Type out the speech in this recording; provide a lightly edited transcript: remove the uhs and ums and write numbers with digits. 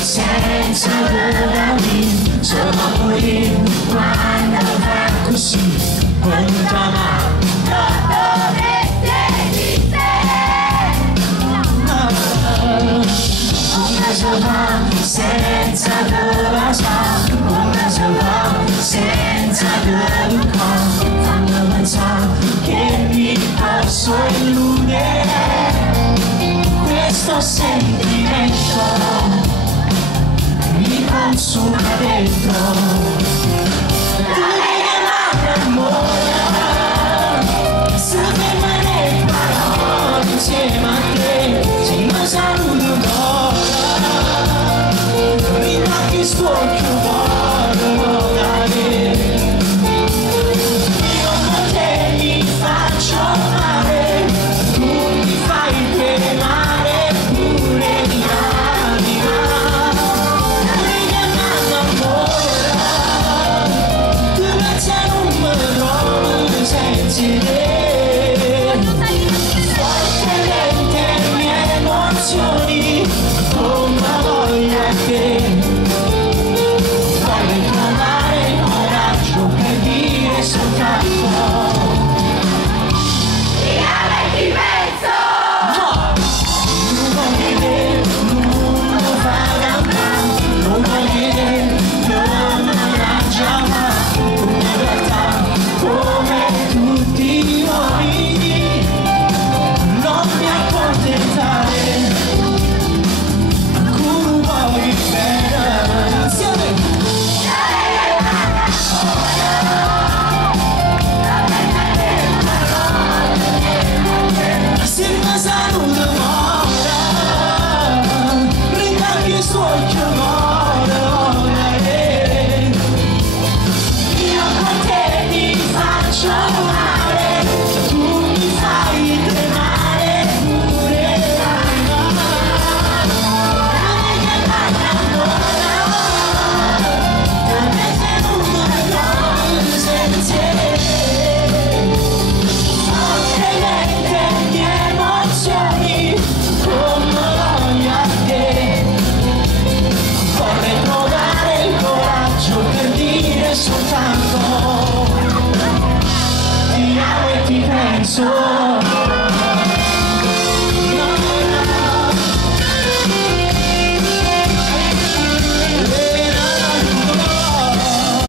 senza veramente solo quando va così lontana di te. Una sola senza dolore, una sola senza dolore, fanno pensare che mi posso illudere questo sentimento. Mi consuma dentro. Tu mi innamora, sapere parole insieme a te, se non saluto un'ora, mi dà che scuochi